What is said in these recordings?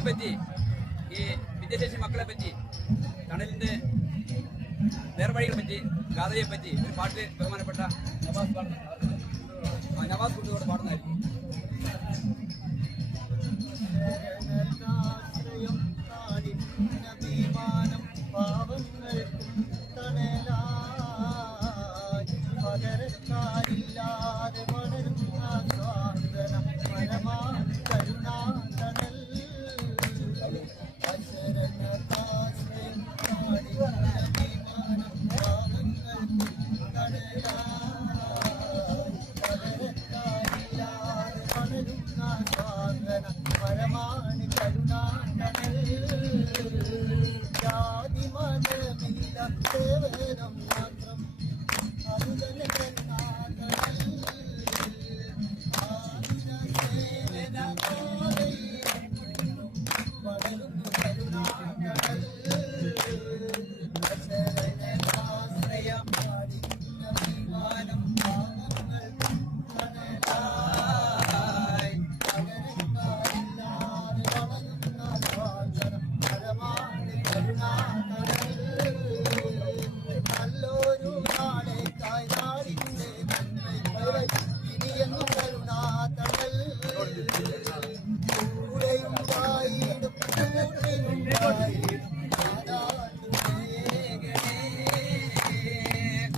തണലിനെ പറ്റി, ഈ ഭിന്നശേഷി മക്കളെ പറ്റി, തണലിന്റെ നേർവഴികളെ പറ്റി, ഗാഥയെ പറ്റി ഒരു പാട്ട് ബഹുമാനപ്പെട്ട നവാസ് കുട്ടിയോട് പാടുന്നതായിരിക്കും. പകരക്കാരില്ലാതെ വളരുന്ന സാന്ത്വന പരമാൻ കരുണാതണൽ അശരണാശ്രയം പകരക്കാരില്ലാതെ വളരുന്ന സാന്ത്വന പരമാൻ കരുണാതണൽ ജാതി മതമില്ല സേവനം മാത്രം അതുതന്നെ നല്ലൊരു നാളേക്കായി നാടിന്റെ ഇനിയെന്നും കരുണാതണൽ കൂടെയുണ്ടായിടും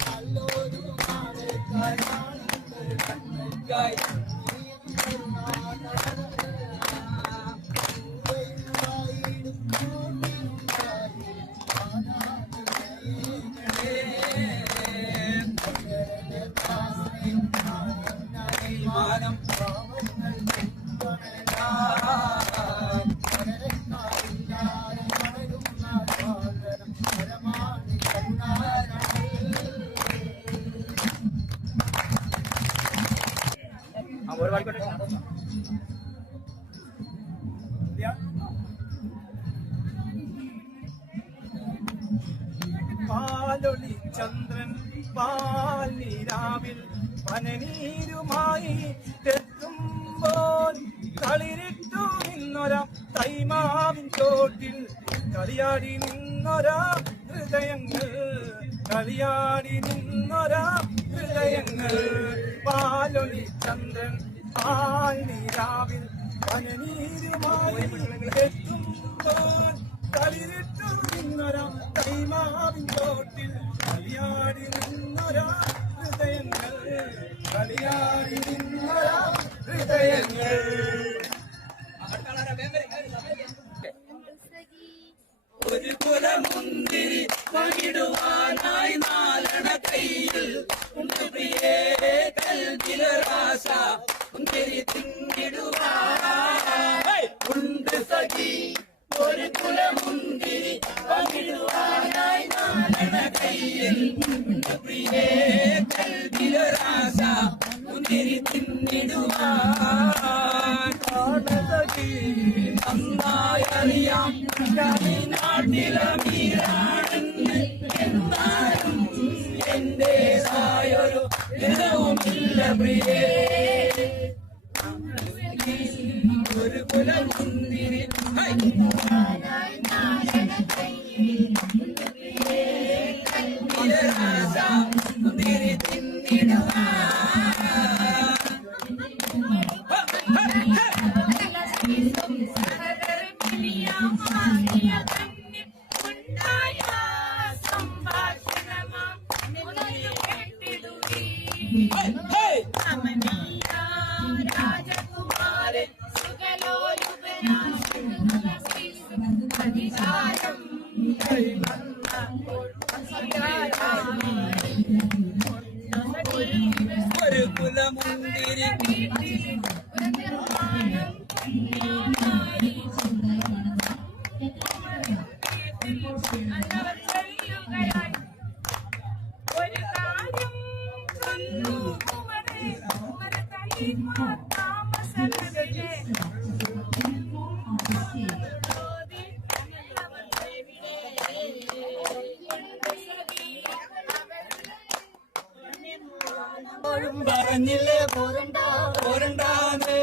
നല്ലൊരു നാളേക്കായി നാടിന്റെ പാലൊളി ചന്ദ്രൻ പാൽനീരാവിൽ പനനീരുമായി എത്തുമ്പോൾ കളിരിട്ടു നിന്നൊരാ തൈമാവിൻ ചോട്ടിൽ കളിയാടി നിന്നൊരാ ഹൃദയങ്ങൾ, കളിയാടി നിന്നൊരാ ഹൃദയങ്ങൾ. പാലൊളി ചന്ദ്രൻ പാൽനീരാവിൽ പനനീരുമായി എത്തുമ്പോൾ കളിരിട്ടു നിന്നൊരാ തൈമാവിൻ ചോട്ടിൽ കളിയാടി നിന്നൊരാ ഹൃദയങ്ങൾ, കളിയാടി നിന്നൊരാ ഹൃദയങ്ങൾ. ഒരു കുലമുന്തിരി പങ്കിടുവാനായി നാലണ കയ്യിൽ പ്രിയേ കൽവിലരാശ മുന്തിരി തിന്നിടുവാനുണ്ട് സഖി. ഒരു കുലമുന്തിരി പങ്കിടുവാനായി നാലണ കയ്യിൽ പ്രിയേ കൽവിലരാശ മുന്തിരി തിന്നിടുവാൻ നന്നായി അറിയാം നാട്ടിലമീരാണെന്ന്, എന്നാലും എന്റേതായൊരു ഇടവുമില്ല പ്രിയേ. ഒരു കുലമുന്തിരി മുന്തിരി തിന്നിടുവാൻ രാജകുമാരൻ അധികാരം ഒരു കുലമുന്തിരി ഒരു കാര്യം താമസത്തിലെ പറഞ്ഞില്ലേ പോരണ്ടാ പോരണ്ടാന്ന്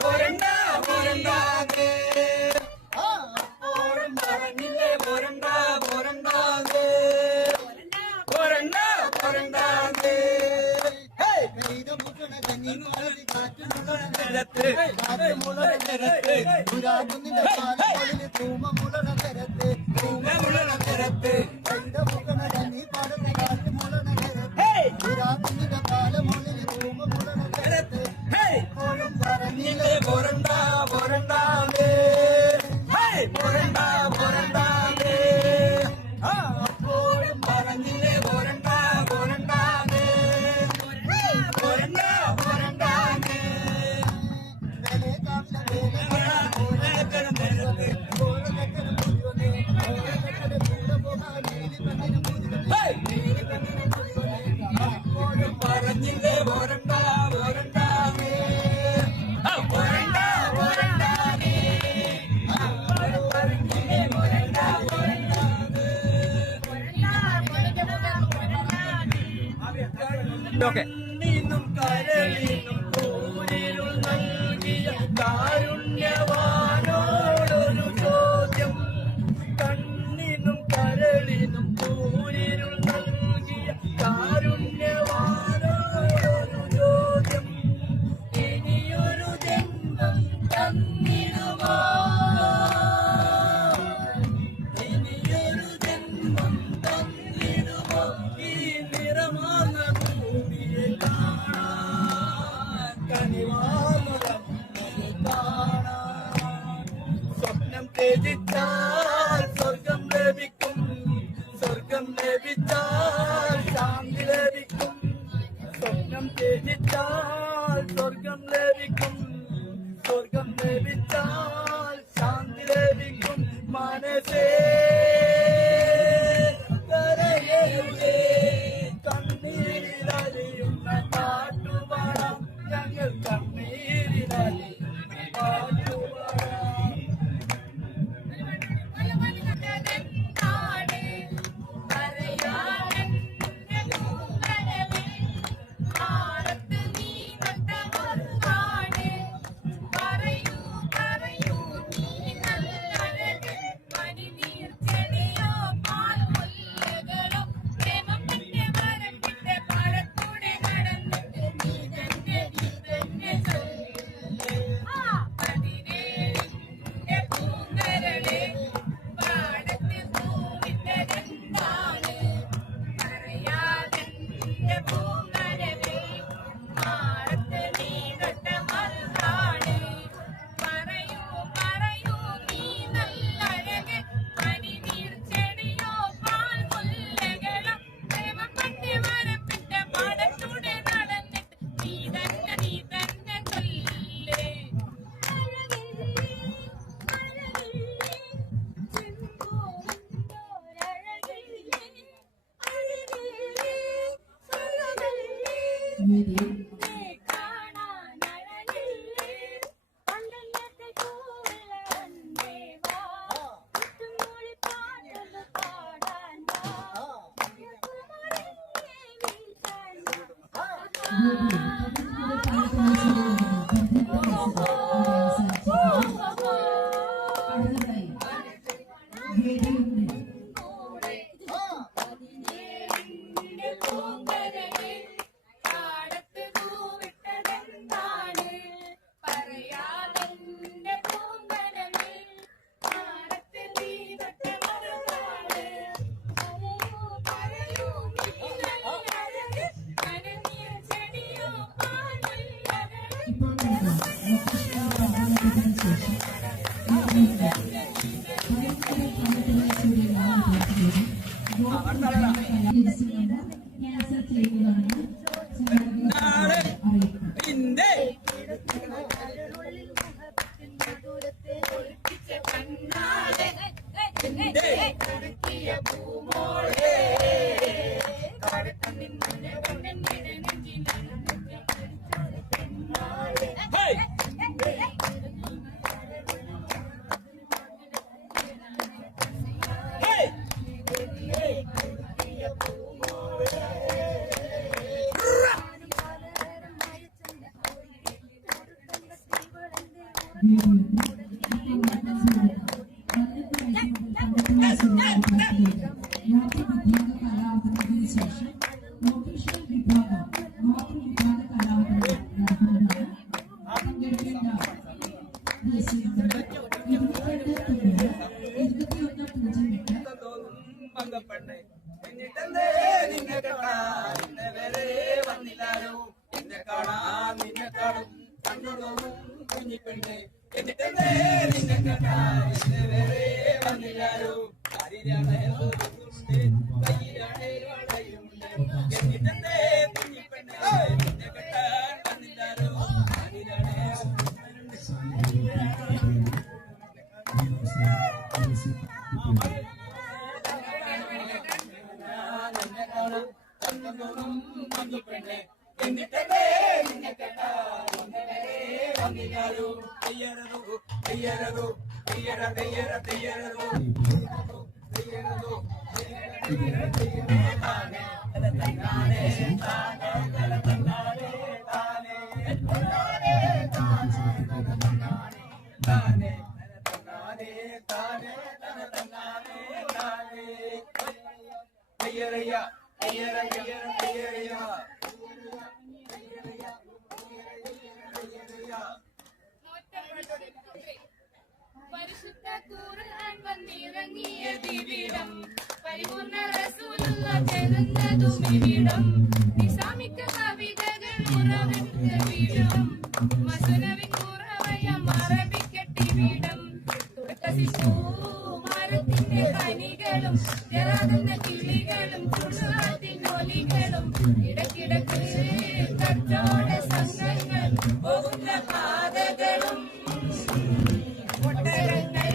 പോരണ്ടാ പോരണ്ടാന്ന് പുരാകുന്നിന്റെ പാലമൊളിൽ തൂമമുളണ നേരത്ത് കൈതമുകണ കന്നി പാടത്തെ കാറ്റ് മുളണ നേരത്ത് പുരാകുന്നിന്റെ പാലമൊളിൽ തൂമമുളണ നേരത്ത് എപ്പോഴും പറഞ്ഞില്ലേ പോരണ്ടാ പോരണ്ടാവേ പോരണ്ടാ പോരണ്ടാവേ അപ്പോഴും പറഞ്ഞില്ലേ പോരണ്ടാ പോരണ്ടാവേ പോരണ്ടാ പോരണ്ടാവേ അപ്പോഴും പറഞ്ഞില്ലേ പോരണ്ടാ പോരണ്ടാവേ പോരണ്ടാ പോരണ്ടാവേ അപ്പോഴും പറഞ്ഞില്ലേ പോരണ്ടാ പോരണ്ടാവേ ഓക്കെ കണ്ണിനും കരളിനും കൂരിരുൾ നൽകിയ കാരുണ്യവാനോടൊരു ചോദ്യം കണ്ണിനും കരളിനും കൂരിരുൾ നൽകിയ കാരുണ്യവാനോടൊരു ചോദ്യം ഇനിയൊരു ജന്മം തന്നിടുമോ ഇനിയൊരു ജന്മം തന്നിടുമോ ഈ നിറമാർന്ന ഭൂമിയെ കാണാൻ കനിവാർന്നതം കാണാൻ സ്വപ്നം ത്യജിച്ചാൽ സ്വർഗം ലഭിക്കും സ്വർഗം ലഭിച്ചാൽ ശാന്തി ലഭിക്കും സ്വപ്നം ത്യജിച്ചാൽ സ്വർഗം ലഭിക്കും സ്വർഗം ലഭിച്ചാൽ ശാന്തി ലഭിക്കും മനസ്സേ കരയരുതേ കണ്ണീരിലറിയുന്ന പാട്ടുപാടാം ഞങ്ങൾ കണ്ണീരിലറിയുന്ന പാട്ടുപാടാം പറയൂ പറയൂ നീ നല്ല മനീ പങ്കപ്പെട്ട് എന്നിട്ടെന്തേ നിന്നെ കാണാൻ ഇന്നെ വരെ വന്നില്ലാരോ എന്നെ കാണാൻ നിന്നെ കാണും കണ്ണുടോന്നും കുഞ്ഞിപ്പെണ്ണ് എന്നിട്ടെന്തേ നിന്നെ കാണാൻ ഇന്നെ വരെ വന്നില്ലാരോ കാലിലാണ് കയ്യിലാണ് വളയുണ്ട് എന്നിട്ടെന്തേ കുഞ്ഞിപ്പെണ്ണ് നിന്നെ കെട്ടാൻ വന്നില്ലാരോ കാലിലാണ് എന്നിട്ടേ നിന്നെ കേട്ടാരോ തെയ്യറോ തെയ്യറോ തെയ്യറ തെയ്യറ തെയ്യറോ തെയ്യറോ Ayaraya, ayaraya, ayaraya. പരിശുദ്ധ ഖുർആൻ വന്നിറങ്ങിയ ദിവിടം പരിപൂർണ്ണ റസൂലുള്ള ചേരുന്നതും ഇവിടം ഇസ്ലാമിക കവിതകൾ ഉറവിന്റെ വീടം മസുനവിൻ ഉറവയം അറബിക്കെട്ടിവിടം മരത്തിന്റെ കനികളും ജറാതെന്ന കിളികളും ചുടുകാത്തിനൊലികളും ഇടക്കിടക്ക് കച്ചോട സംഘങ്ങൾ പോകുന്ന പാതകളും ഒട്ടകങ്ങൾ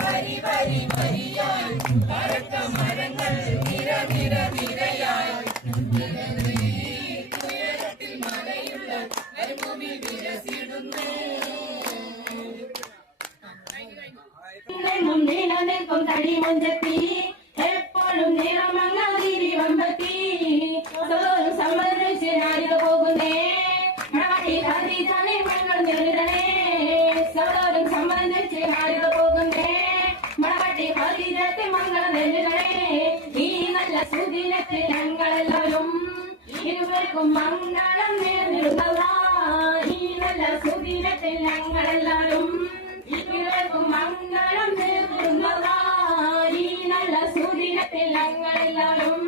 വരി വരി വരിയായി പരക്ക മരങ്ങൾ നിര നിര നിരയായി ഉയരത്തിൽ മലയുള്ള മരുഭൂമി വിരസിടുന്നു നിലനിൽക്കും തടിമഞ്ചത്തി എപ്പോഴും നിറമങ്ങാതിരി വമ്പത്തി സമ്മതിച്ച് നാരിക പോകുന്നേ മണവാട്ടി മങ്ങൾ നേരിടണേ സൗരോരും സംബന്ധിച്ച് നാരിക പോകുന്നേ മണവാട്ടി ഹരിജത്തെ മങ്ങൾ നേരിടണേ ഈ നല്ല സുദിനത്തിൽ ഞങ്ങളെല്ലാവരും ഇരുവർക്കും മംഗളം നേർന്നിടുന്നതാ ഈ നല്ല സുദിനത്തിൽ ഞങ്ങളെല്ലാവരും ഇരുവർക്കും മംഗളം നേർന്നിടുന്നതാ ഈ നല്ല സുദിനത്തിൽ ഞങ്ങളെല്ലാവരും